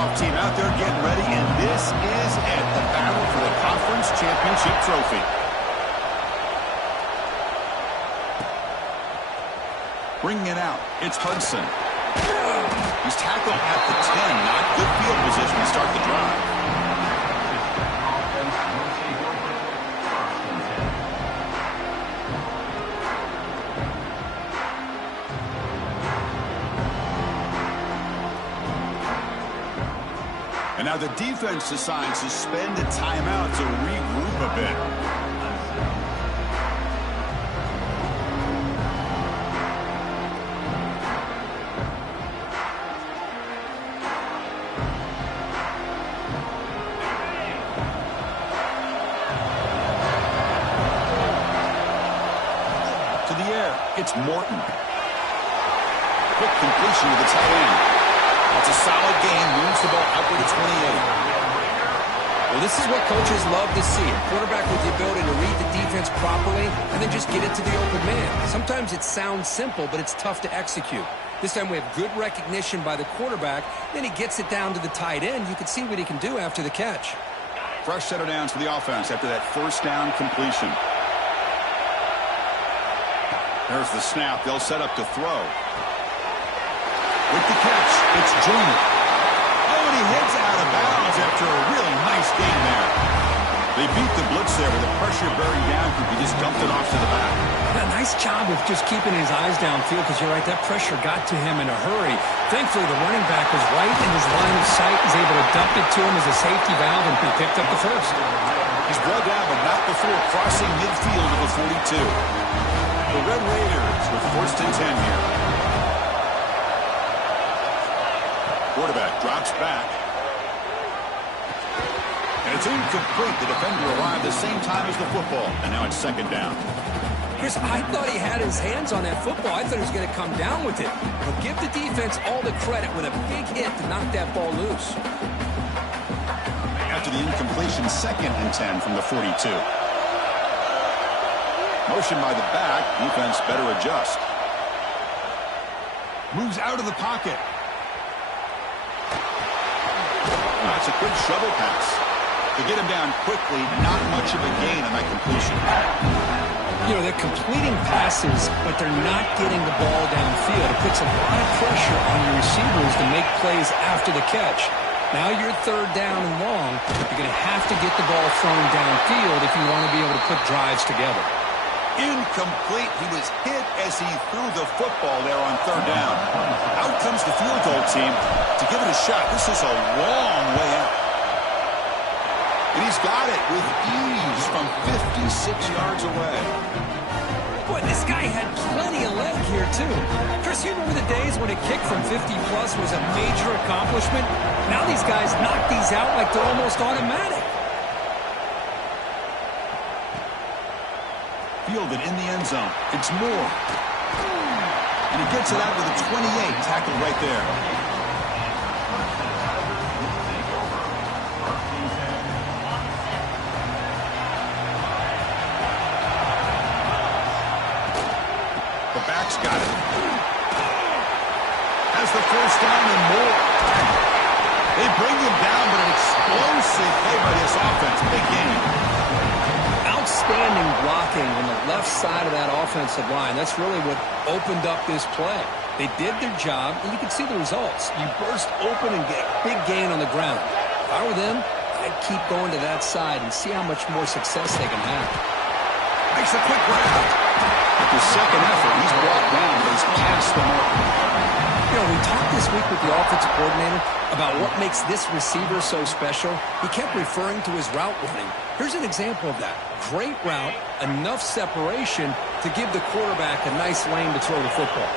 kickoff team out there getting ready, and this is it, the battle for the Conference Championship trophy. Bringing it out, it's Hudson. He's tackled at the 10, not good field position to start the drive. And now the defense decides to spend a timeout to regroup a bit. To the air, it's Morton. Quick completion to the tight end. It's a solid game, moves the ball outward to 28. Well, this is what coaches love to see. A quarterback with the ability to read the defense properly and then just get it to the open man. Sometimes it sounds simple, but it's tough to execute. This time we have good recognition by the quarterback. Then he gets it down to the tight end. You can see what he can do after the catch. Fresh set of downs for the offense after that first down completion. There's the snap. They'll set up to throw. With the catch, it's Joyner. Oh, and he heads out of bounds after a really nice game there. They beat the blitz there with the pressure bearing down group. He just dumped it off to the back. Yeah, nice job of just keeping his eyes downfield because you're right, that pressure got to him in a hurry. Thankfully, the running back was right in his line of sight. He's able to dump it to him as a safety valve, and he picked up the first. He's brought down, but not before crossing midfield of the 42. The Red Raiders with first and 10 here. Quarterback drops back. And it's incomplete. The defender arrived the same time as the football. And now it's second down. Chris, I thought he had his hands on that football. I thought he was going to come down with it. But give the defense all the credit with a big hit to knock that ball loose. After the incompletion, second and 10 from the 42. Motion by the back. Defense better adjust. Moves out of the pocket. That's a quick shovel pass. To get him down quickly, not much of a gain on that completion. You know, they're completing passes, but they're not getting the ball downfield. It puts a lot of pressure on your receivers to make plays after the catch. Now you're third down and long. You're going to have to get the ball thrown downfield if you want to be able to put drives together. Incomplete. He was hit as he threw the football there on third down. Out comes the field goal team to give it a shot. This is a long way out. And he's got it with ease from 56 yards away. Boy, this guy had plenty of leg here, too. Chris, you remember the days when a kick from 50-plus was a major accomplishment? Now these guys knock these out like they're almost automatic. Fielded in the end zone. It's Moore. And he gets it out to the 28. Tackled right there. The back's got it. Has the first down and more. They bring him down, but an explosive play by this offense. Big game. Outstanding blocking on the left side of that offensive line. That's really what opened up this play. They did their job, and you can see the results. You burst open and get a big gain on the ground. If I were them, I'd keep going to that side and see how much more success they can have. Makes a quick grab. With his second effort, he's brought down, but he's past the mark. You know, we talked this week with the offensive coordinator about what makes this receiver so special. He kept referring to his route running. Here's an example of that. Great route, enough separation to give the quarterback a nice lane to throw the football.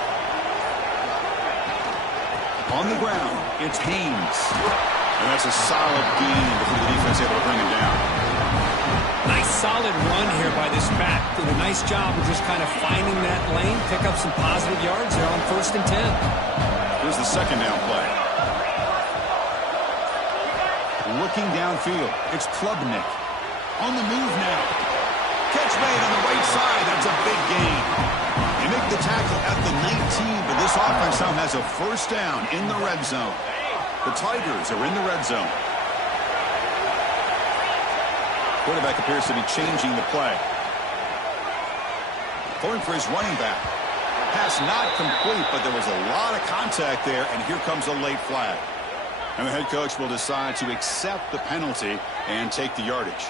On the ground, it's Haynes. And that's a solid gain before the defense able to bring him down. Nice solid run here by this back. Did a nice job of just kind of finding that lane, pick up some positive yards there on first and 10. Here's the second down play. Looking downfield, it's Klubnik. On the move now. Catch made on the right side. That's a big gain. They make the tackle at the 19, but this offense now has a first down in the red zone. The Tigers are in the red zone. Quarterback appears to be changing the play. Going for his running back. Pass not complete, but there was a lot of contact there, and here comes a late flag. And the head coach will decide to accept the penalty and take the yardage.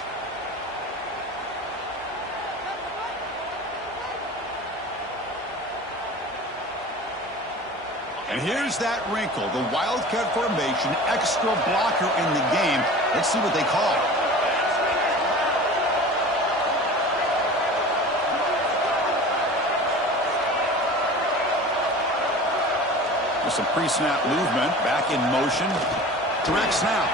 And here's that wrinkle, the Wildcat formation, extra blocker in the game. Let's see what they call. With some pre-snap movement, back in motion. Direct snap.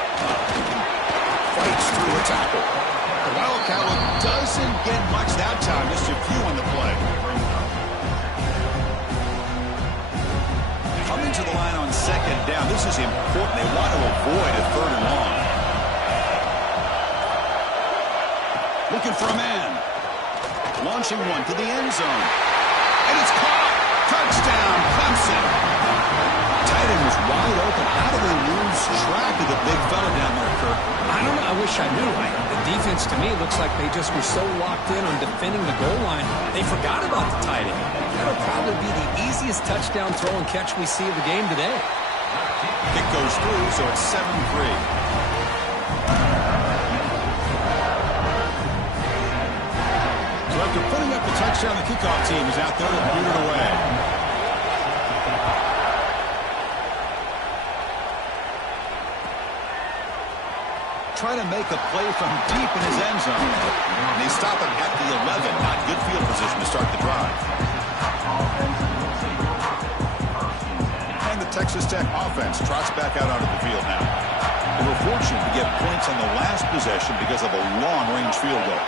Fights through a tackle. The Wildcat doesn't get much that time, just a few on the play. Coming to the line on second down. This is important. They want to avoid a third and long. Looking for a man. Launching one to the end zone. And it's caught. Touchdown, Clemson. Tight end was wide open. How do they lose track of the big fella down there, Kirk? I don't know. I wish I knew. The defense, to me, looks like they just were so locked in on defending the goal line, they forgot about the tight end. That'll probably be the easiest touchdown throw and catch we see of the game today. Kick goes through, so it's 7-3. So after putting up the touchdown, the kickoff team is out there to boot it away. Trying to make a play from deep in his end zone. And they stop him at the 11. Not good field position to start the drive. And the Texas Tech offense trots back out onto the field now. They were fortunate to get points on the last possession because of a long-range field goal.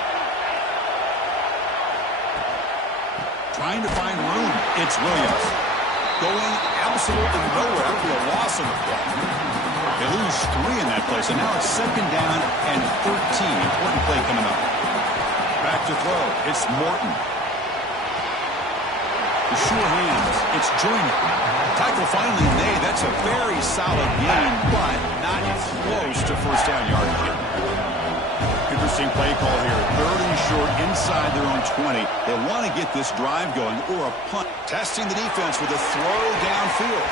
Trying to find room. It's Williams. Going absolutely nowhere after a loss of the play. They lose 3 in that play, so now it's second down and 13. Important play coming up. Back to throw. It's Morton. The sure hands. It's Joyner. Tackle finally made. That's a very solid gain, but not close to first down yardage. Interesting play call here. Third and short inside their own 20. They want to get this drive going or a punt. Testing the defense with a throw downfield.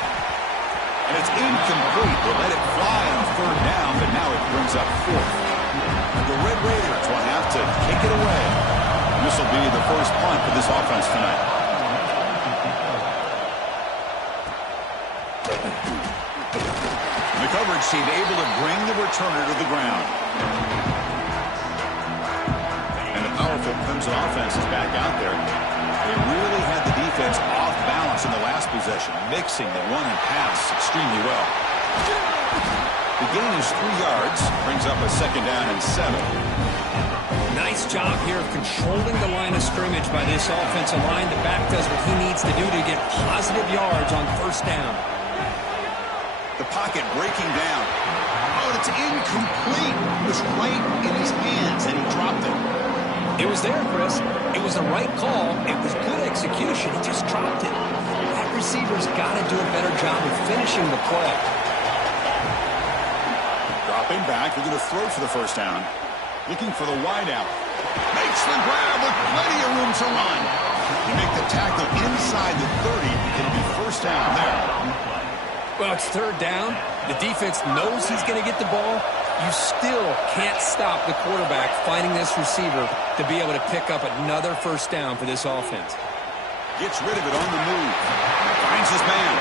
And it's incomplete. They let it fly on third down, but now it brings up fourth. The Red Raiders will have to kick it away. This will be the first punt for this offense tonight. The coverage team able to bring the returner to the ground. And the powerful Clemson offense is back out there. They really had the defense off balance in the last possession, mixing the run and pass extremely well. The gain is 3 yards, brings up a second down and 7. Nice job here of controlling the line of scrimmage by this offensive line. The back does what he needs to do to get positive yards on first down. The pocket breaking down. Oh, it's incomplete. It was right in his hands, and he dropped it. It was there, Chris. It was the right call. It was good execution. He just dropped it. That receiver's got to do a better job of finishing the play. Dropping back. They're going to throw for the first down. Looking for the wideout. Makes the grab with plenty of room to run. They make the tackle inside the 30. It'll be first down there. Well, it's third down. The defense knows he's going to get the ball. You still can't stop the quarterback finding this receiver to be able to pick up another first down for this offense. Gets rid of it on the move. Finds his man.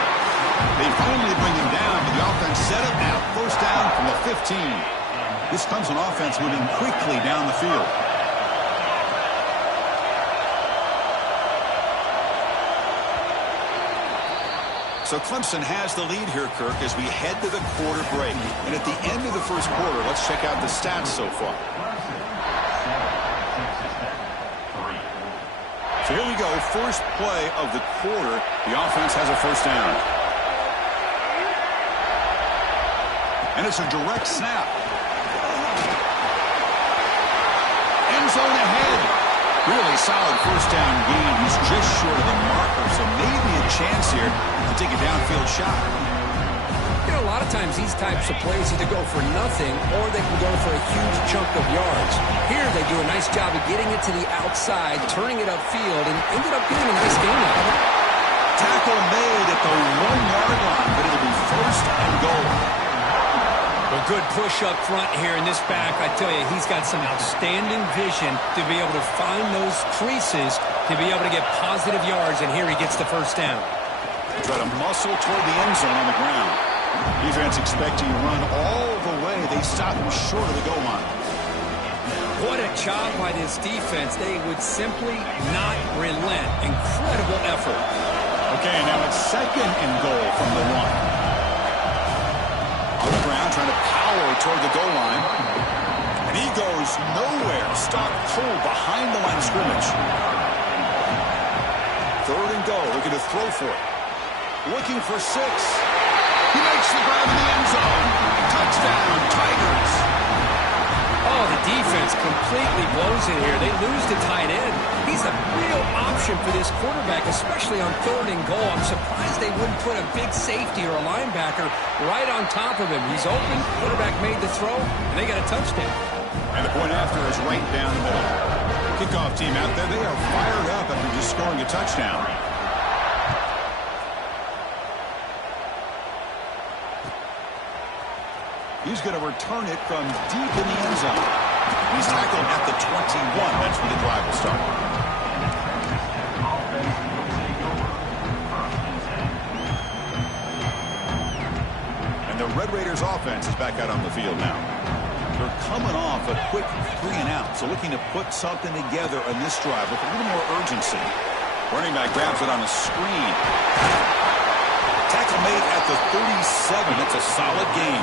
They finally bring him down, but the offense set up now. First down from the 15. This comes an offense moving quickly down the field. So Clemson has the lead here, Kirk, as we head to the quarter break. And at the end of the first quarter, let's check out the stats so far. So here we go. First play of the quarter. The offense has a first down. And it's a direct snap. End zone ahead. Really solid first down gain. He's just short of the marker, so maybe a chance here to take a downfield shot. You know, a lot of times these types of plays either go for nothing or they can go for a huge chunk of yards. Here they do a nice job of getting it to the outside, turning it upfield, and ended up getting a nice game out of it. Tackle made at the 1-yard line, but it'll be first and goal. A good push up front here in this back. I tell you, he's got some outstanding vision to be able to find those creases, to be able to get positive yards, and here he gets the first down. Try to muscle toward the end zone on the ground. Defense expecting to run all the way. They stop him short of the goal line. What a job by this defense. They would simply not relent. Incredible effort. Okay, now it's second and goal from the 1. On the ground, trying to power toward the goal line. And he goes nowhere. Stopped cold behind the line of scrimmage. Third and goal. Looking to throw for it. Looking for 6. He makes the grab in the end zone. Touchdown, Tigers. Oh, the defense completely blows it here. They lose to tight end. He's a real option for this quarterback, especially on third and goal. I'm surprised they wouldn't put a big safety or a linebacker right on top of him. He's open. Quarterback made the throw, and they got a touchdown. And the point after is right down the middle. Kickoff team out there, they are fired up after just scoring a touchdown. He's going to return it from deep in the end zone. He's tackled at the 21. That's where the drive will start. And the Red Raiders offense is back out on the field now. They're coming off a quick 3 and out, so looking to put something together on this drive with a little more urgency. Running back grabs it on the screen. Tackle made at the 37. That's a solid gain.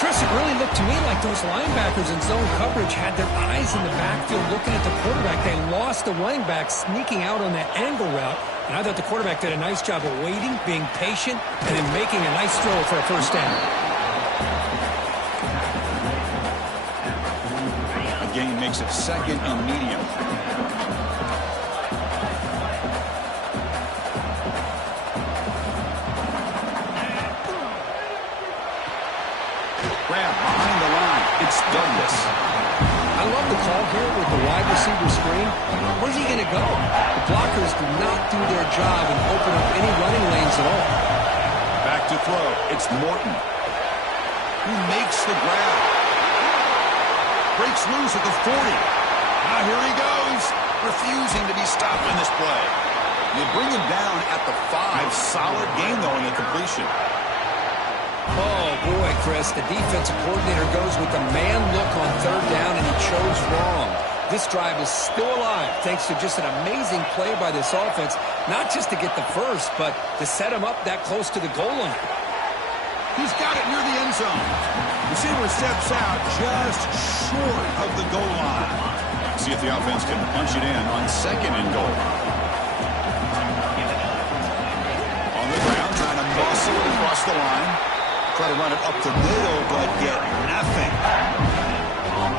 Chris, it really looked to me like those linebackers in zone coverage had their eyes in the backfield looking at the quarterback. They lost the running back sneaking out on that angle route. And I thought the quarterback did a nice job of waiting, being patient, and then making a nice throw for a first down. A gain makes it second and medium. Grab behind the line. It's Douglas. I love the call here with the wide receiver screen. Where's he going to go? The blockers do not do their job and open up any running lanes at all. Back to throw. It's Morton. Who makes the grab. Breaks loose at the 40. Now here he goes. Refusing to be stopped in this play. You bring him down at the 5. Solid gain, though, in the completion. Oh, boy, Chris, the defensive coordinator goes with the man look on third down, and he chose wrong. This drive is still alive thanks to just an amazing play by this offense, not just to get the first, but to set him up that close to the goal line. He's got it near the end zone. Receiver steps out just short of the goal line. See if the offense can punch it in on second and goal. On the ground, trying to muscle it across the line. Try to run it up the middle, but get nothing.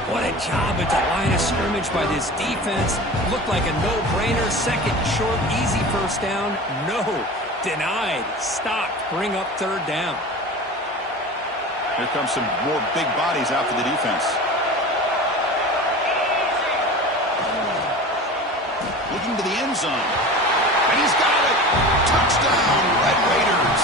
What a job at the line of scrimmage by this defense. Looked like a no-brainer. Second short, easy first down. No. Denied. Stopped. Bring up third down. Here comes some more big bodies out for the defense. Looking to the end zone. And he's got it. Touchdown, Red Raiders.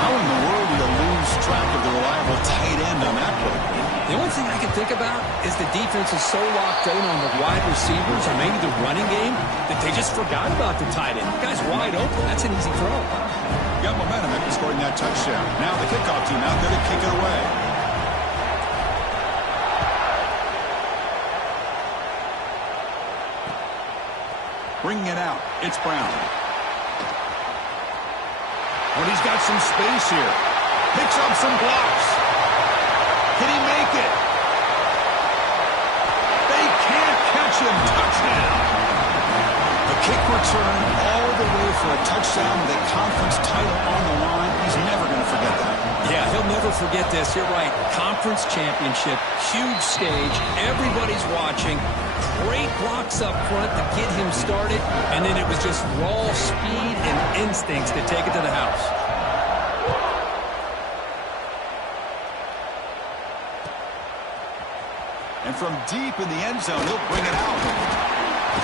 How in the world do you lose track of the reliable tight end on that play? The only thing I can think about is the defense is so locked in on the wide receivers or maybe the running game that they just forgot about the tight end. The guy's wide open. That's an easy throw. Got momentum after scoring that touchdown. Now the kickoff team out there to kick it away. Bringing it out. It's Brown. But he's got some space here. Picks up some blocks. Can he make it? They can't catch him. Touchdown. The kick return all the way for a touchdown with a conference title on the line. He's never going to forget that. Yeah, he'll never forget this. You're right. Conference championship. Huge stage. Everybody's watching. Great blocks up front to get him started. And then it was just raw speed and instincts to take it to the house. And from deep in the end zone, he'll bring it out.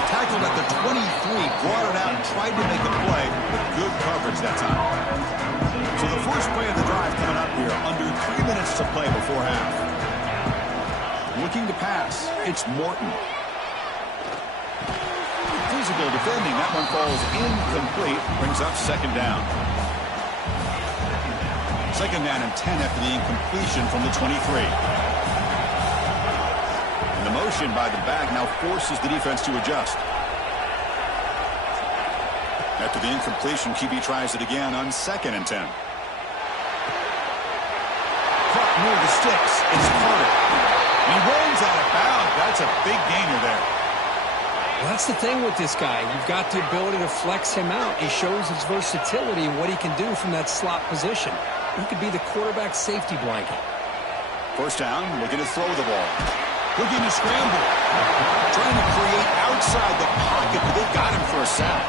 Tackled at the 23, brought it out and tried to make a play, but good coverage that time. So the first play of the drive coming up here, under 3 minutes to play before half. Looking to pass, it's Morton. Physical defending, that one falls incomplete, brings up second down. Second down and 10 after the incompletion from the 23. And the motion by the back now forces the defense to adjust. After the incompletion, QB tries it again on second and 10. Caught near the sticks. It's Carter. He rolls out of bounds. That's a big gainer there. Well, that's the thing with this guy. You've got the ability to flex him out. He shows his versatility and what he can do from that slot position. He could be the quarterback safety blanket. First down, looking to throw the ball. Looking to scramble. Trying to create outside the pocket, but they got him for a sack.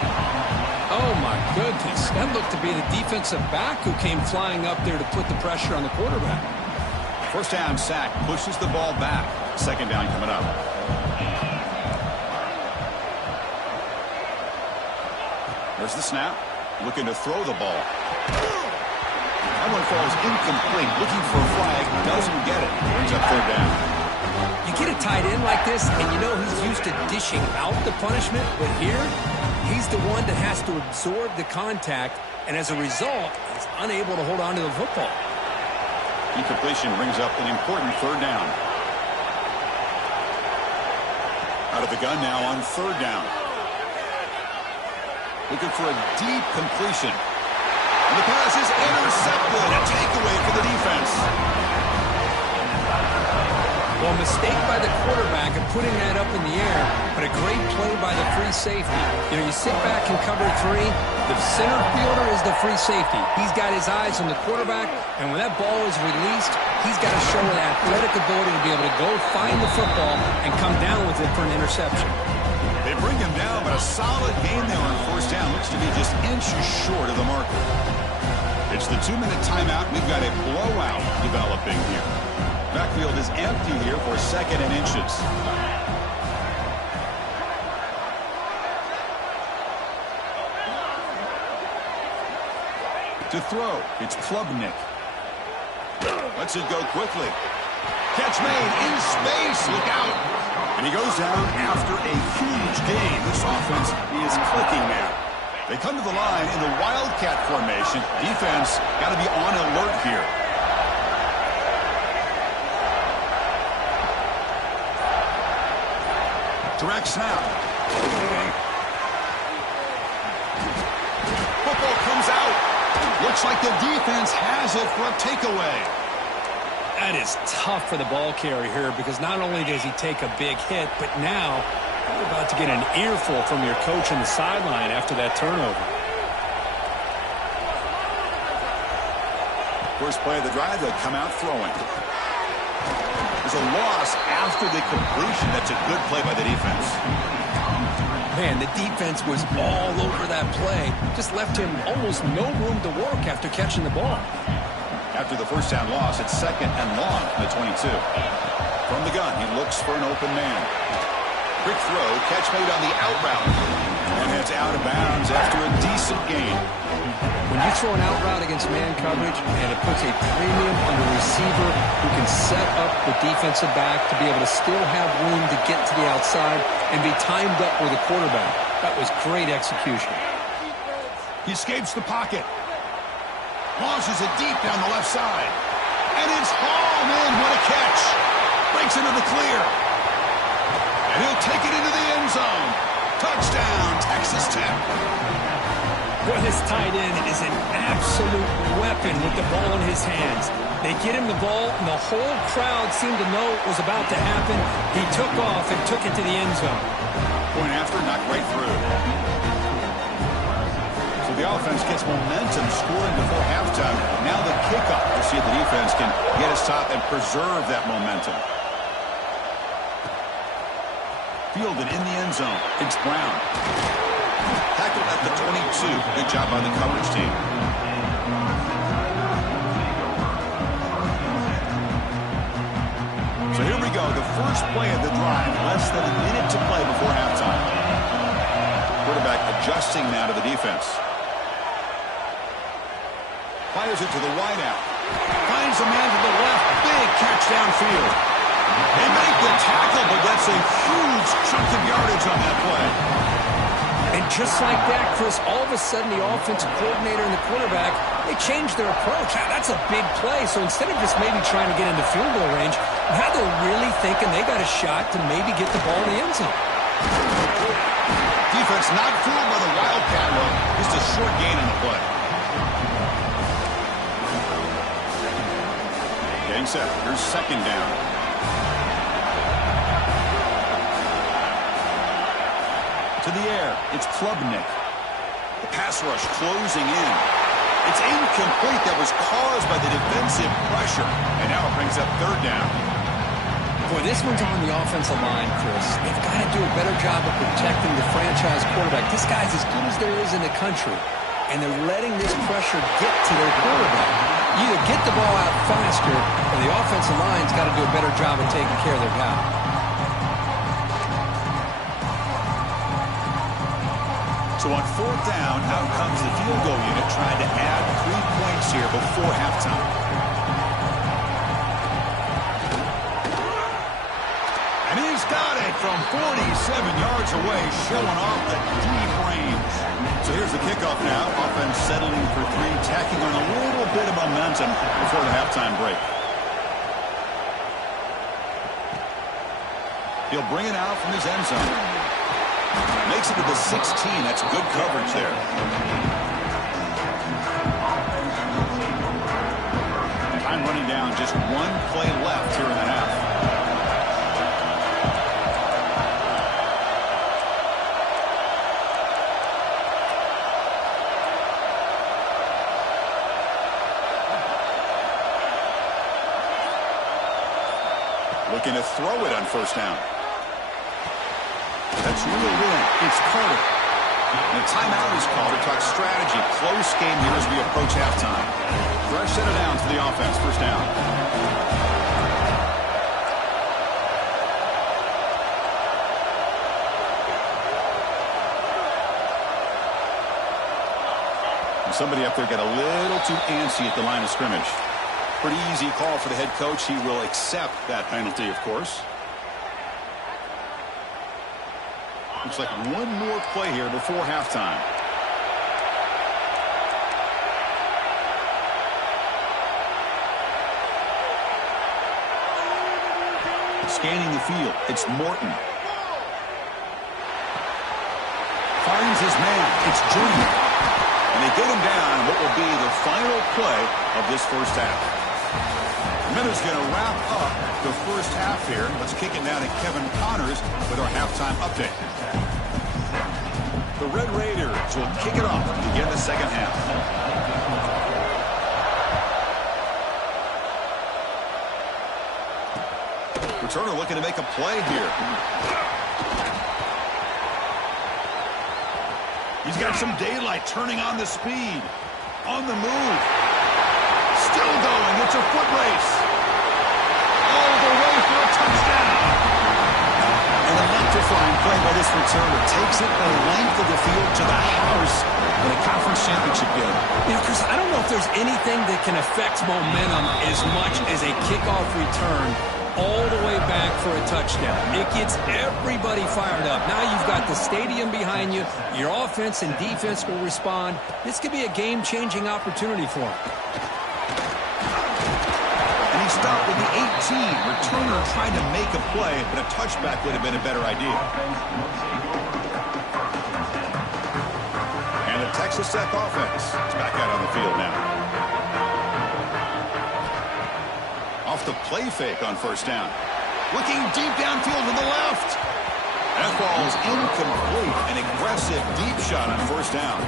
Oh, my goodness. That looked to be the defensive back who came flying up there to put the pressure on the quarterback. First down sack pushes the ball back. Second down coming up. There's the snap. Looking to throw the ball. That one falls incomplete. Looking for a flag. Doesn't get it. Brings up third down. You get a tight end like this, and you know he's used to dishing out the punishment. But here, he's the one that has to absorb the contact, and as a result, he's unable to hold on to the football. Incompletion brings up an important third down. Out of the gun now on third down. Looking for a deep completion. And the pass is intercepted. A takeaway for the defense. Well, a mistake by the quarterback of putting that up in the air, but a great play by the free safety. You know, you sit back and cover three. The center fielder is the free safety. He's got his eyes on the quarterback, and when that ball is released, he's got to show an athletic ability to be able to go find the football and come down with it for an interception. They bring him down, but a solid game there on first down. Looks to be just inches short of the marker. It's the 2-minute timeout. We've got a blowout developing here. Backfield is empty here for second and inches. To throw, it's Klubnik. Lets it go quickly. Catch made in space. Look out. And he goes down after a huge gain. This offense is clicking now. They come to the line in the Wildcat formation. Defense got to be on alert here. Direct snap. Football comes out. Looks like the defense has it for a takeaway. That is tough for the ball carrier here because not only does he take a big hit, but now you're about to get an earful from your coach on the sideline after that turnover. First play of the drive, they'll come out throwing. There's a loss after the completion. That's a good play by the defense. Man, the defense was all over that play. Just left him almost no room to work after catching the ball. After the first down loss, it's second and long from the 22. From the gun, he looks for an open man. Quick throw, catch made on the out route. And it's out of bounds after a decent gain. When you throw an out route against man coverage, and it puts a premium on the receiver who can set up the defensive back to be able to still have room to get to the outside and be timed up with the quarterback. That was great execution. He escapes the pocket. Launches it deep down the left side. And it's hauled in. What a catch. Breaks into the clear. And he'll take it into the end zone. Touchdown, Texas Tech. Well, this tight end is an absolute weapon with the ball in his hands. They get him the ball, and the whole crowd seemed to know it was about to happen. He took off and took it to the end zone. Point after, knocked right through. The offense gets momentum scoring before halftime. Now the kickoff. We'll see if the defense can get his top and preserve that momentum. Fielded in the end zone. It's Brown. Tackled at the 22. Good job by the coverage team. So here we go, the first play of the drive, less than a minute to play before halftime. Quarterback adjusting now to the defense. Fires it to the wideout. Finds a man to the left. Big catch downfield. They make the tackle, but that's a huge chunk of yardage on that play. And just like that, Chris, all of a sudden the offensive coordinator and the quarterback, they changed their approach. That's a big play. So instead of just maybe trying to get into field goal range, now they're really thinking they got a shot to maybe get the ball in the end zone. Defense not fooled by the Wildcat look. Just a short gain on the play. Getting set. Here's second down. To the air. It's Klubnik. The pass rush closing in. It's incomplete. That was caused by the defensive pressure. And now it brings up third down. Boy, this one's on the offensive line, Chris. They've got to do a better job of protecting the franchise quarterback. This guy's as good as there is in the country. And they're letting this pressure get to their quarterback. You either get the ball out faster, or the offensive line's got to do a better job of taking care of their guy. So on fourth down, out comes the field goal unit trying to add 3 points here before halftime. And he's got it from 47 yards away, showing off the deep range. So here's the kickoff now. Offense settling for 3, tacking on a little bit of momentum before the halftime break. He'll bring it out from his end zone. Makes it to the 16. That's good coverage there. Time running down. Just 1 play left here in the half. Looking to throw it on first down. That's reeled in. It's Carter. And a timeout is called to talk strategy. Close game here as we approach halftime. Fresh set of downs for the offense. First down. And somebody up there got a little too antsy at the line of scrimmage. Pretty easy call for the head coach. He will accept that penalty, of course. Looks like 1 more play here before halftime. Scanning the field. It's Morton. Finds his man. It's Junior. And they get him down in what will be the final play of this first half. Miller's going to wrap up the first half here. Let's kick it now to Kevin Connors with our halftime update. The Red Raiders will kick it off to begin the second half. Returner looking to make a play here. He's got some daylight, turning on the speed. On the move. Still going. It's a foot race. All the way for a touchdown. An electrifying play by this returner. Takes it the length of the field to the house in a conference championship game. You know, Chris, I don't know if there's anything that can affect momentum as much as a kickoff return all the way back for a touchdown. It gets everybody fired up. Now you've got the stadium behind you. Your offense and defense will respond. This could be a game-changing opportunity for them. And he stopped with the 18. Returner trying to make a play, but a touchback would have been a better idea. And the Texas Tech offense is back out on the field now. Off the play fake on first down. Looking deep downfield to the left. That ball is incomplete. An aggressive deep shot on first down.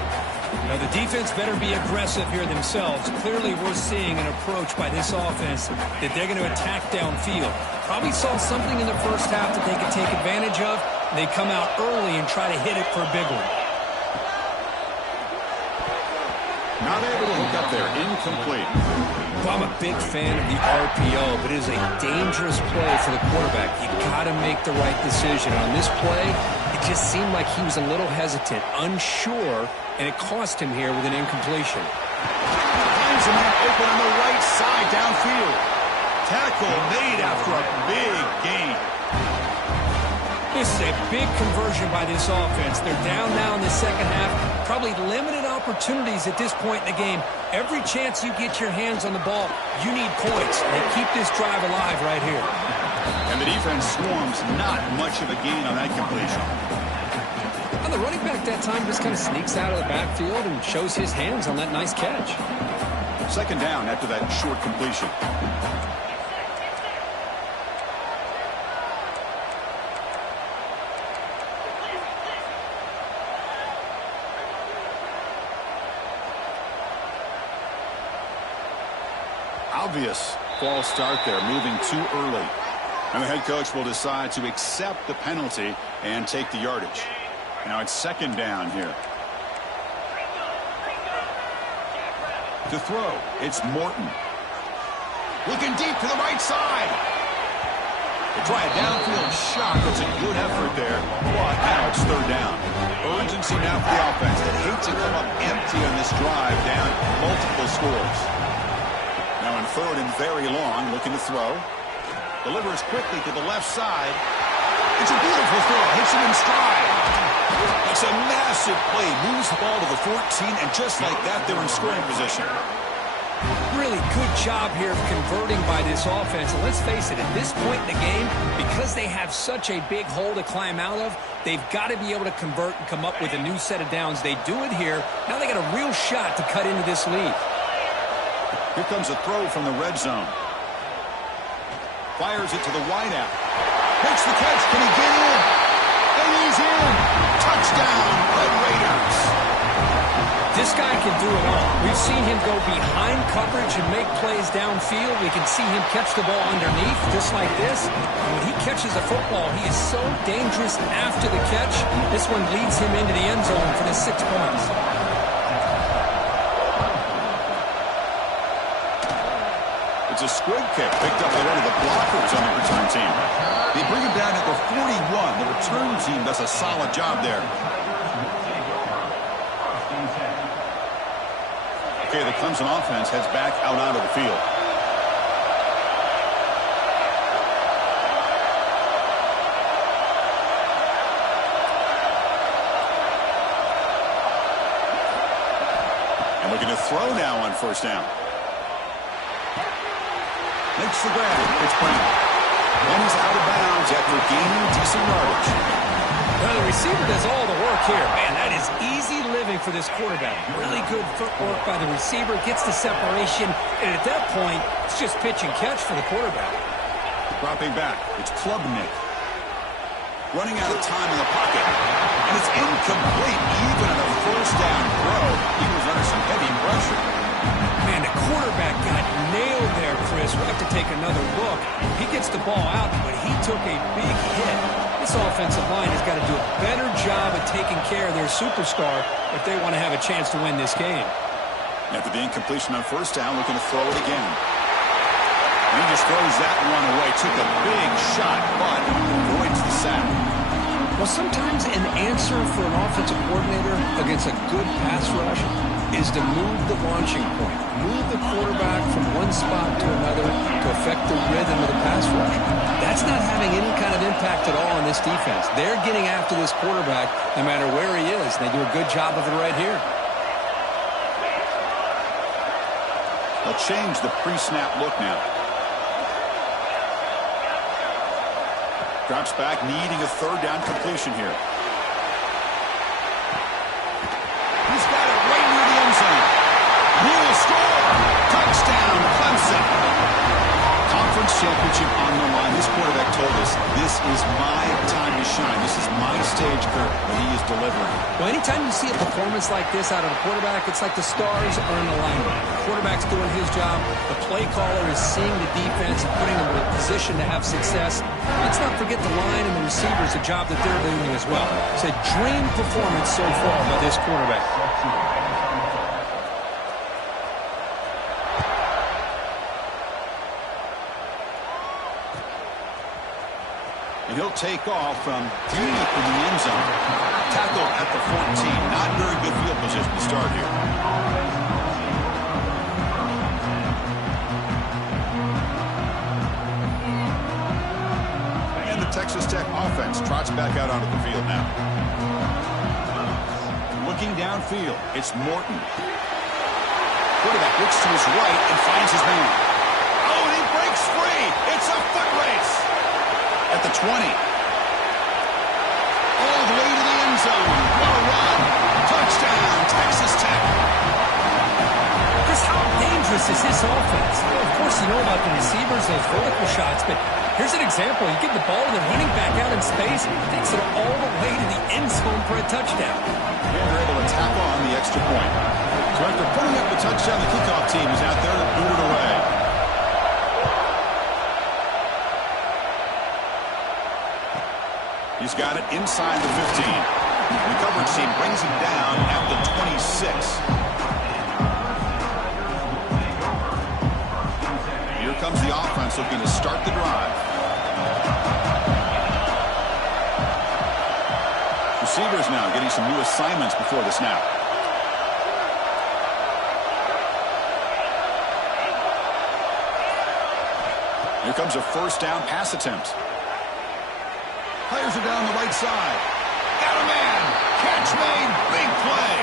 Now the defense better be aggressive here themselves. Clearly we're seeing an approach by this offense that they're going to attack downfield. Probably saw something in the first half that they could take advantage of. They come out early and try to hit it for a big one. Not able to hook up there. Incomplete. Well, I'm a big fan of the RPO, but it is a dangerous play for the quarterback. You got to make the right decision. On this play, it just seemed like he was a little hesitant, unsure, and it cost him here with an incompletion. Finds a man open on the right side downfield. Tackle made after a big gain. This is a big conversion by this offense. They're down now in the second half. Probably limited opportunities at this point in the game. Every chance you get your hands on the ball, you need points. They keep this drive alive right here. And the defense swarms. Not much of a gain on that completion. And the running back that time just kind of sneaks out of the backfield and shows his hands on that nice catch. Second down after that short completion. Obvious false start there, moving too early. And the head coach will decide to accept the penalty and take the yardage. Now it's second down here. To throw, it's Morton. Looking deep to the right side. They try a downfield shot. That's a good effort there. But now it's third down. Urgency now for the offense. They hate to come up empty on this drive, down multiple scores. Now on third and very long, looking to throw. Delivers quickly to the left side. It's a beautiful throw. Hits him in stride. It's a massive play. Moves the ball to the 14, and just like that, they're in scoring position. Really good job here of converting by this offense. And let's face it, at this point in the game, because they have such a big hole to climb out of, they've got to be able to convert and come up with a new set of downs. They do it here. Now they got a real shot to cut into this lead. Here comes a throw from the red zone. Fires it to the wideout. Makes the catch. Can he get in? And he's in. Touchdown, Red Raiders. This guy can do it all. We've seen him go behind coverage and make plays downfield. We can see him catch the ball underneath, just like this. And when he catches a football, he is so dangerous after the catch. This one leads him into the end zone for the 6 points. It's a squib kick picked up by one of the blockers on the return team. They bring him down at the 41. The return team does a solid job there. Okay, the Clemson offense heads back out onto the field. And looking to throw now on first down. Makes the grab. It's Brown. And he's out of bounds after gaining decent yardage. Well, the receiver does all the work here. Man, that is easy living for this quarterback. Really good footwork by the receiver. Gets the separation. And at that point, it's just pitch and catch for the quarterback. Dropping back. It's Klubnik. Running out of time in the pocket. And it's incomplete. Even on a first down throw, he was under some heavy pressure. Man, the quarterback got nailed there, Chris. We'll have to take another look. He gets the ball out, but he took a big hit. This offensive line has got to do a better job of taking care of their superstar if they want to have a chance to win this game. After the incompletion on first down, looking to throw it again. And he just throws that one away. Took a big shot, but avoids the sack. Well, sometimes an answer for an offensive coordinator against a good pass rush is to move the launching point. Move the quarterback from one spot to another to affect the rhythm of the pass rush. That's not having any kind of impact at all on this defense. They're getting after this quarterback no matter where he is. They do a good job of it right here. They'll change the pre-snap look now. Drops back, needing a third down completion here. He's got it right near the end zone. He will score. Touchdown, Clemson. Conference championship on the line. This quarterback told us, this is my time to shine. This is my stage, Kurt, and he is delivering. Well, anytime you see a performance like this out of a quarterback, it's like the stars are in alignment. The quarterback's doing his job. The play caller is seeing the defense and putting them in a position to have success. Let's not forget the line and the receivers, the job that they're doing as well. It's a dream performance so far by this quarterback. he'll take off from deep in the end zone. Tackle at the 14. Not very good field position to start here. And the Texas Tech offense trots back out onto the field now. Looking downfield, it's Morton. Quarterback looks to his right and finds his man. Oh, and he breaks free. It's a foot race. At the 20. All the way to the end zone. What a run. Touchdown, Texas Tech. Chris, how dangerous is this offense? Well, of course, you know about the receivers, those vertical shots, but here's an example. You give the ball to the running back out in space, takes it all the way to the end zone for a touchdown. And they're able to tap on the extra point. So after putting up the touchdown, the kickoff team is out there to boot it away. He's got it inside the 15. The coverage team brings him down at the 26. Here comes the offense looking to start the drive. Receivers now getting some new assignments before the snap. Here comes a first down pass attempt. Players are down the right side. Got a man. Catch made. Big play.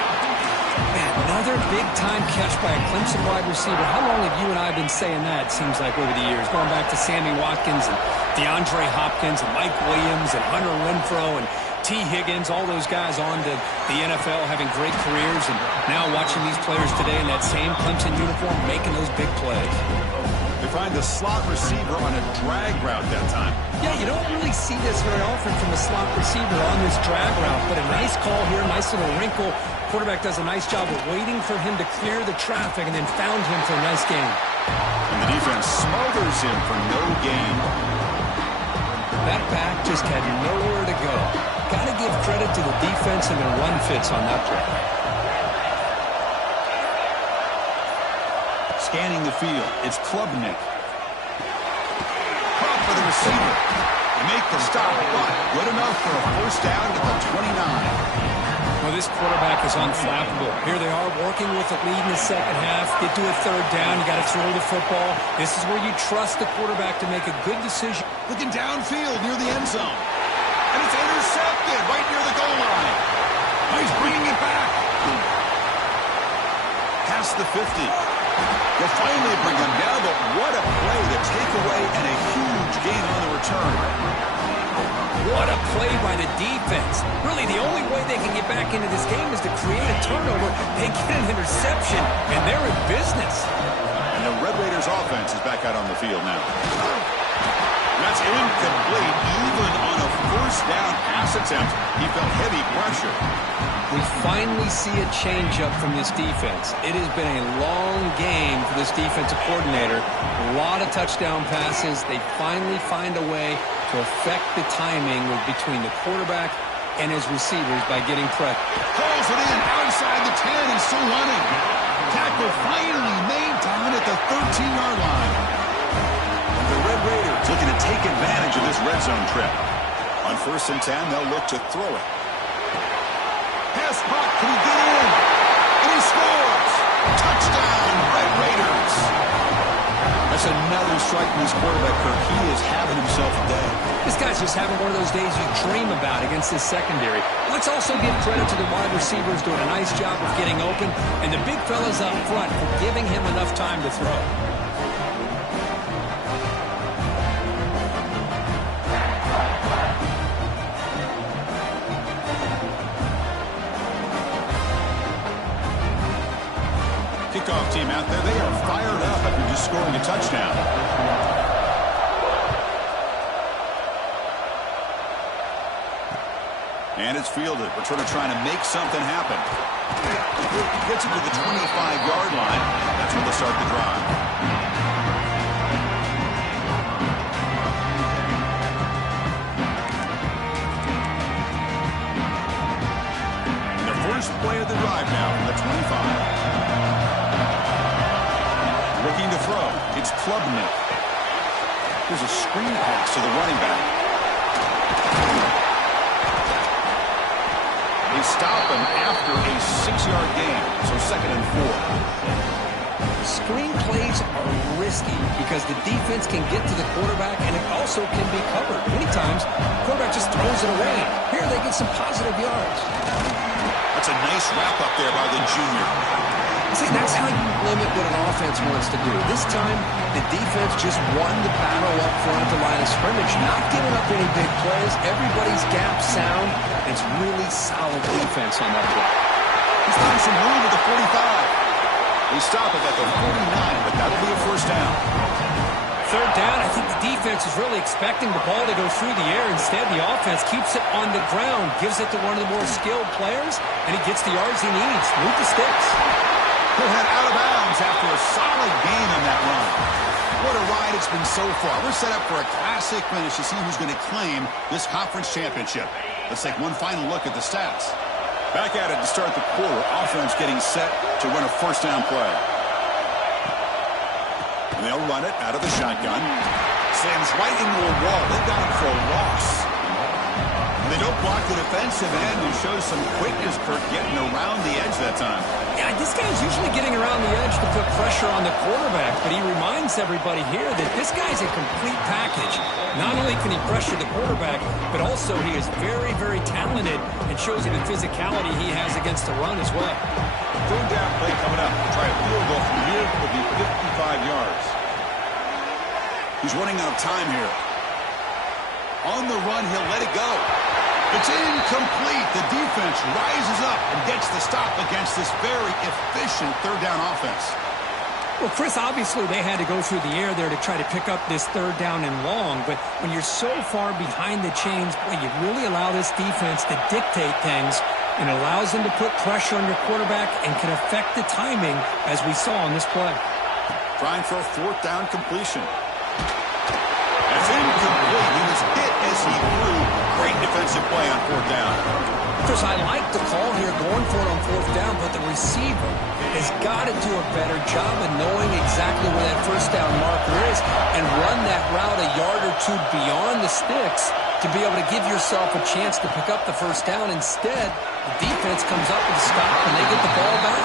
Man, another big-time catch by a Clemson wide receiver. How long have you and I been saying that, it seems like, over the years? Going back to Sammy Watkins and DeAndre Hopkins and Mike Williams and Hunter Renfrow and T. Higgins, all those guys on to the NFL having great careers, and now watching these players today in that same Clemson uniform making those big plays. They find the slot receiver on a drag route that time. Yeah, you don't really see this very often from a slot receiver on this drag route, but a nice call here, nice little wrinkle. Quarterback does a nice job of waiting for him to clear the traffic and then found him for a nice gain. And the defense smothers him for no gain. That back just had nowhere to go. Got to give credit to the defense and their run fits on that play. Scanning the field, it's Klubnik. Pump for the receiver. They make the stop, but good enough for a first down at the 29. Well, this quarterback is unflappable. Here they are working with the lead in the second half. Get to a third down. You got to throw the football. This is where you trust the quarterback to make a good decision. Looking downfield near the end zone. And it's intercepted right near the goal line. Oh, he's bringing it back. Past the 50. They'll finally bring him down, but what a play, the takeaway, and a huge gain on the return. What a play by the defense. Really, the only way they can get back into this game is to create a turnover. They get an interception, and they're in business. And the Red Raiders offense is back out on the field now. That's incomplete. Even on a first down pass attempt, he felt heavy pressure. We finally see a change-up from this defense. It has been a long game for this defensive coordinator. A lot of touchdown passes. They finally find a way to affect the timing between the quarterback and his receivers by getting pressure. Pulls it in outside the 10 and still running. Tackle finally made down at the 13-yard line. And the Red Raiders looking to take advantage of this red zone trip. On 1st and 10, they'll look to throw it. Pass punt, can he get in? And he scores! Touchdown, Red Raiders! That's another strike from his quarterback, Kirk. He is having himself a day. This guy's just having one of those days you dream about against this secondary. Let's also give credit to the wide receivers doing a nice job of getting open, and the big fellas up front for giving him enough time to throw. Kickoff team out there, they are fired up after just scoring a touchdown. And it's fielded. Returner trying to make something happen. Gets it to the 25-yard line. That's where they'll start the drive. And their first play of the drive now from the 25. Looking to throw. It's Klubnik. Here's a screen pass to the running back. stop him after a 6-yard gain. So 2nd and 4. Screen plays are risky because the defense can get to the quarterback, and it also can be covered. Many times, the quarterback just throws it away. Here they get some positive yards. That's a nice wrap-up there by the junior. See, that's how you limit what an offense wants to do. This time, the defense just won the battle up front at the line of scrimmage, not giving up any big plays. Everybody's gap sound. It's really solid defense on that play. He's got some room at the 45. They stop it at the 49, but that'll be a first down. 3rd down, I think the defense is really expecting the ball to go through the air. Instead, the offense keeps it on the ground, gives it to one of the more skilled players, and he gets the yards he needs. Move the sticks. He'll head out of bounds after a solid gain on that run. What a ride it's been so far. We're set up for a classic finish to see who's going to claim this conference championship. Let's take one final look at the stats. Back at it to start the quarter. Offense getting set to run a first down play. And they'll run it out of the shotgun. Slams right into a wall. They've got him for a loss. And they don't block the defensive end, who shows some quickness, Kurt, getting around the edge that time. Yeah, this guy's usually getting around the edge to put pressure on the quarterback, but he reminds everybody here that this guy's a complete package. Not only can he pressure the quarterback, but also he is very, very talented and shows you the physicality he has against the run as well. 3rd down play coming up. Try a field goal from here. It'll be 55 yards. He's running out of time here. On the run, he'll let it go. It's incomplete. The defense rises up and gets the stop against this very efficient 3rd down offense. Well, Chris, obviously they had to go through the air there to try to pick up this 3rd down and long, but when you're so far behind the chains, boy, you really allow this defense to dictate things, and allows them to put pressure on your quarterback and can affect the timing, as we saw on this play. Trying for a 4th down completion. That's incomplete. He was hit as he threw. Great defensive play on 4th down. Chris, I like the call here going for it on 4th down, but the receiver has got to do a better job of knowing exactly where that 1st down marker is and run that route a yard or two beyond the sticks to be able to give yourself a chance to pick up the 1st down. Instead, the defense comes up with a stop and they get the ball back.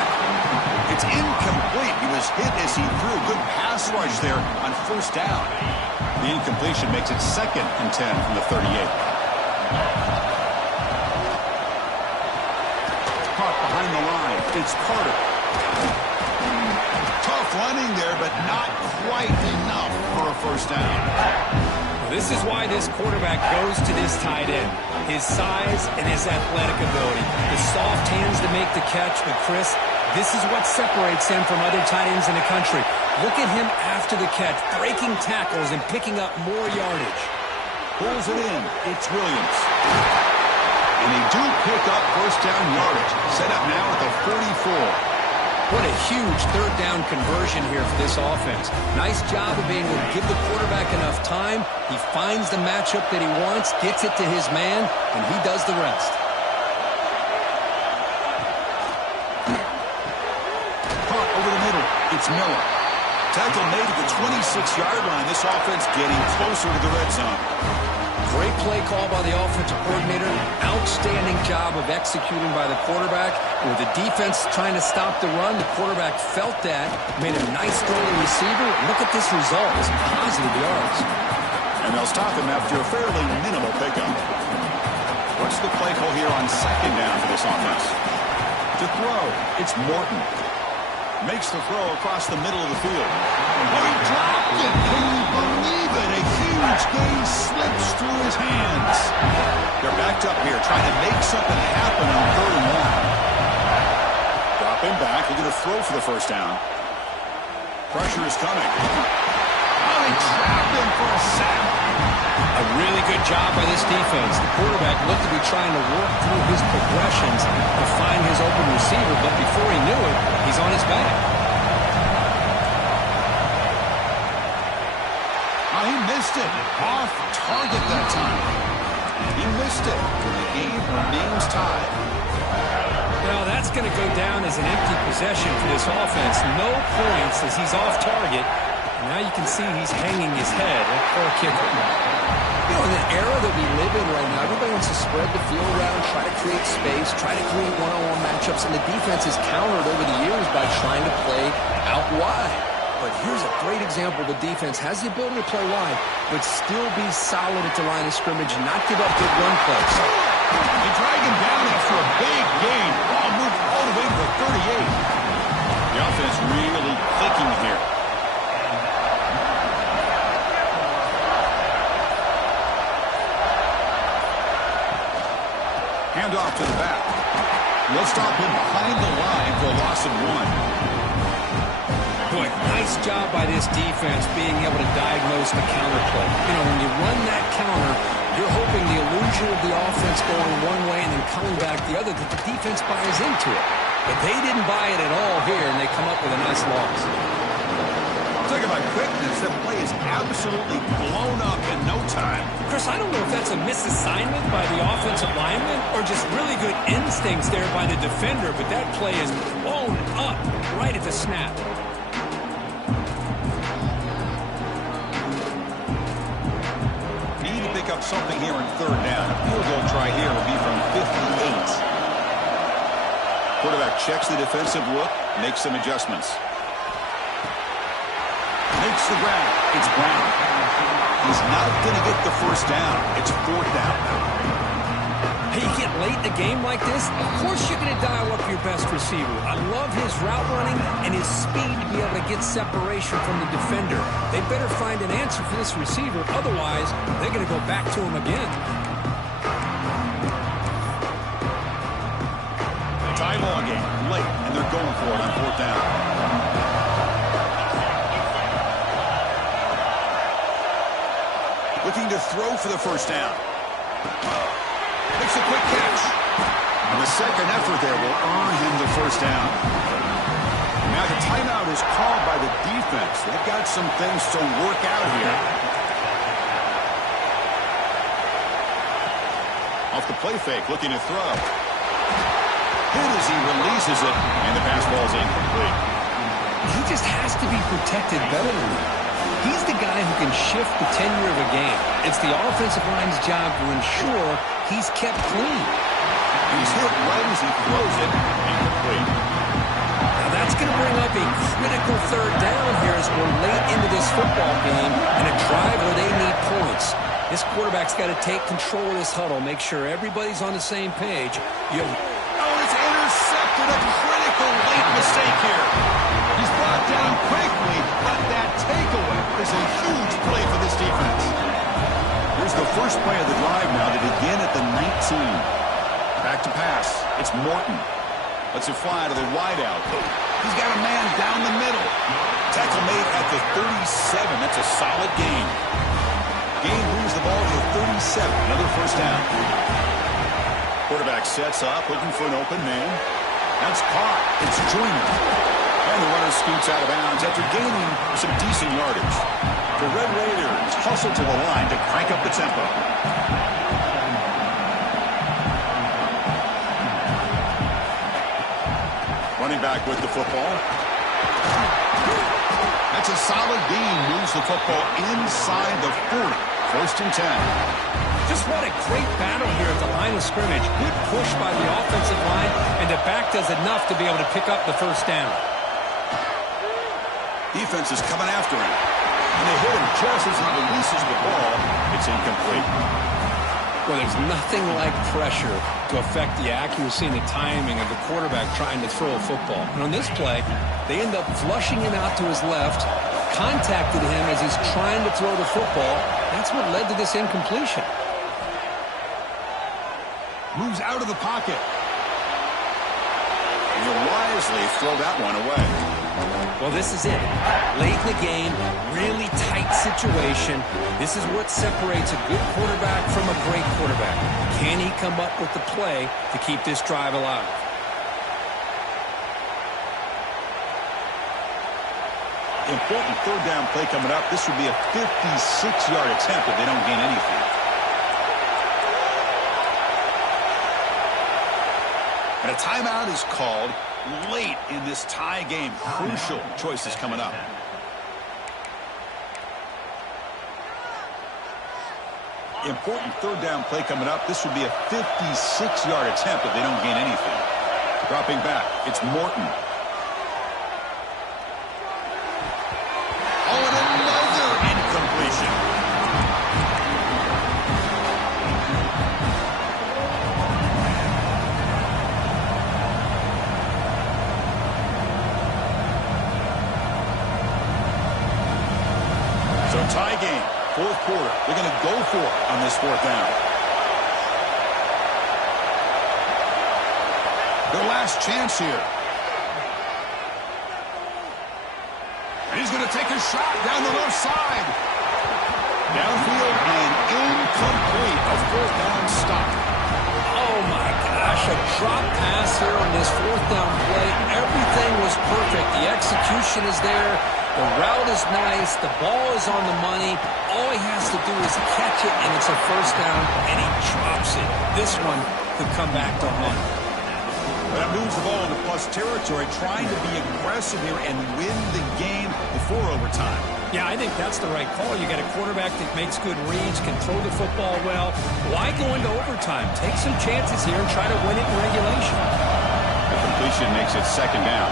It's incomplete. He was hit as he threw. Good pass rush there on 1st down. The incompletion makes it 2nd and 10 from the 38. Caught behind the line. It's Carter. Tough running there, but not quite enough for a 1st down. This is why this quarterback goes to this tight end. His size and his athletic ability. The soft hands to make the catch, but Chris, this is what separates him from other tight ends in the country. Look at him after the catch, breaking tackles and picking up more yardage. Pulls it in. It's Williams. And they do pick up 1st down yardage. Set up now at the 44. What a huge 3rd down conversion here for this offense. Nice job of being able to give the quarterback enough time. He finds the matchup that he wants, gets it to his man, and he does the rest. Caught over the middle. It's Miller. Tackle made at the 26-yard line. This offense getting closer to the red zone. Great play call by the offensive coordinator. Outstanding job of executing by the quarterback. With the defense trying to stop the run, the quarterback felt that, made a nice throw to the receiver. Look at this result. It's positive yards. And they'll stop him after a fairly minimal pickup. What's the play call here on 2nd down for this offense? To throw, it's Morton. Makes the throw across the middle of the field. Oh, he dropped it. Can you believe it? A huge gain slips through his hands. They're backed up here trying to make something happen on 3rd and 1. Drop him back. They're going to throw for the 1st down. Pressure is coming. Oh, they trapped him for a sack. A really good job by this defense. The quarterback looked to be trying to work through his progressions to find his open receiver, but before he knew it, he's on his back. Oh, he missed it. Off target that time. He missed it. The game remains tied. Now that's going to go down as an empty possession for this offense. No points as he's off target. And now you can see he's hanging his head. That poor kicker. You know, in the era that we live in right now, everybody wants to spread the field around, try to create space, try to create one-on-one matchups, and the defense has countered over the years by trying to play out wide. But here's a great example. The defense has the ability to play wide, but still be solid at the line of scrimmage and not give up big run plays. They drag him down after a big gain. Ball moved all the way to the 38. The offense really clicking here. Hand off to the back. They'll stop him behind the line for a loss of 1. Boy, nice job by this defense being able to diagnose the counter play. You know, when you run that counter, you're hoping the illusion of the offense going one way and then coming back the other, that the defense buys into it. But they didn't buy it at all here, and they come up with a nice loss. Talk about quickness. That play is absolutely blown up in no time. Chris, I don't know if that's a misassignment by the offensive lineman or just really good instincts there by the defender, but that play is blown up right at the snap. Need to pick up something here in third down. A field goal try here will be from 58. Quarterback checks the defensive look, makes some adjustments. Makes the ground. It's Brown. He's not going to get the first down. It's fourth down now. Hey, you get late in a game like this, of course you're going to dial up your best receiver. I love his route running and his speed to be able to get separation from the defender. They better find an answer for this receiver. Otherwise, they're going to go back to him again. Tie ball game late, and they're going for it on fourth down. Looking to throw for the first down. Makes a quick catch. And the second effort there will earn him the first down. Now the timeout is called by the defense. They've got some things to work out here. Off the play fake, looking to throw. Hit as he releases it, and the pass ball is incomplete. He just has to be protected better than that. He's the guy who can shift the tenure of a game. It's the offensive line's job to ensure he's kept clean. He's hit right as he throws it. Incomplete. Now that's going to bring up a critical third down here as we're late into this football game and a drive where they need points. This quarterback's got to take control of this huddle, make sure everybody's on the same page. Oh, it's intercepted. A critical late mistake here. He's brought down quickly, but that takeaway is a huge play for this defense. Here's the first play of the drive now to begin at the 19. Back to pass. It's Morton. Lets it fly to the wideout. He's got a man down the middle. Tackle made at the 37. That's a solid gain. Gain moves the ball to the 37. Another first down. Quarterback sets up, looking for an open man. That's caught. It's Joyner. And the runner scoots out of bounds after gaining some decent yardage. The Red Raiders hustle to the line to crank up the tempo. Running back with the football. That's a solid gain. Moves the football inside the 40. First and 10. Just what a great battle here at the line of scrimmage. Good push by the offensive line, and the back does enough to be able to pick up the first down. Defense is coming after him. And they hit him just as he releases the ball. It's incomplete. Well, there's nothing like pressure to affect the accuracy and the timing of the quarterback trying to throw a football. And on this play, they end up flushing him out to his left, contacted him as he's trying to throw the football. That's what led to this incompletion. Moves out of the pocket. And he'll wisely throw that one away. Well, this is it. Late in the game, really tight situation. This is what separates a good quarterback from a great quarterback. Can he come up with the play to keep this drive alive? Important third down play coming up. This would be a 56-yard attempt if they don't gain anything. And a timeout is called late in this tie game. Crucial choices coming up. Important third down play coming up. This would be a 56-yard attempt if they don't gain anything. Dropping back, it's Morton. Oh, and another incompletion. So tie game, fourth quarter. They're going to go for it on this fourth down. Their last chance here. And he's going to take a shot down the left side. Downfield and incomplete. A fourth down stop. Oh, my gosh. A drop pass here on this fourth down play. Everything was perfect. The execution is there. The route is nice. The ball is on the money. All he has to do is catch it, and it's a first down, and he drops it. This one could come back to haunt. That moves the ball into plus territory, trying to be aggressive here and win the game before overtime. Yeah, I think that's the right call. You got a quarterback that makes good reads, can throw the football well. Why go into overtime? Take some chances here and try to win it in regulation. The completion makes it second down.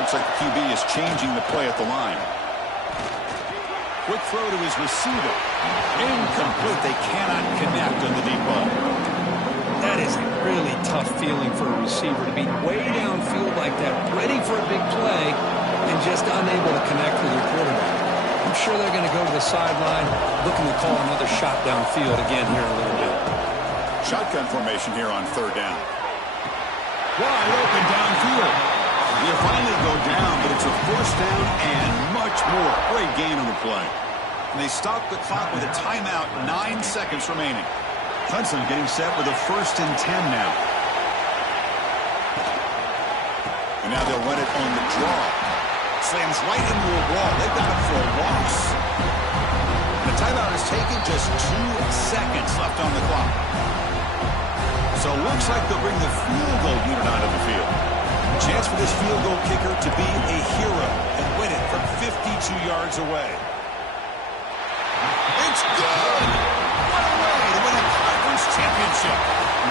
Looks like the QB is changing the play at the line. Quick throw to his receiver. Incomplete. They cannot connect on the deep ball. That is a really tough feeling for a receiver to be way downfield like that, ready for a big play, and just unable to connect with your quarterback. I'm sure they're going to go to the sideline, looking to call another shot downfield again here in a little bit. Shotgun formation here on third down. Wide open downfield. You finally go down, but it's a first down and much more. Great gain on the play. And they stop the clock with a timeout, 9 seconds remaining. Clemson getting set with a 1st and 10 now. And now they'll run it on the draw. Slams right into a wall. They've got it for a loss. The timeout is taken, just 2 seconds left on the clock. So it looks like they'll bring the field goal unit onto the field. Chance for this field goal kicker to be a hero and win it from 52 yards away. It's good! What a way to win a conference championship.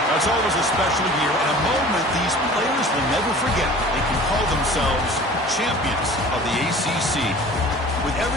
That's always a special year and a moment these players will never forget. They can call themselves champions of the ACC. With everything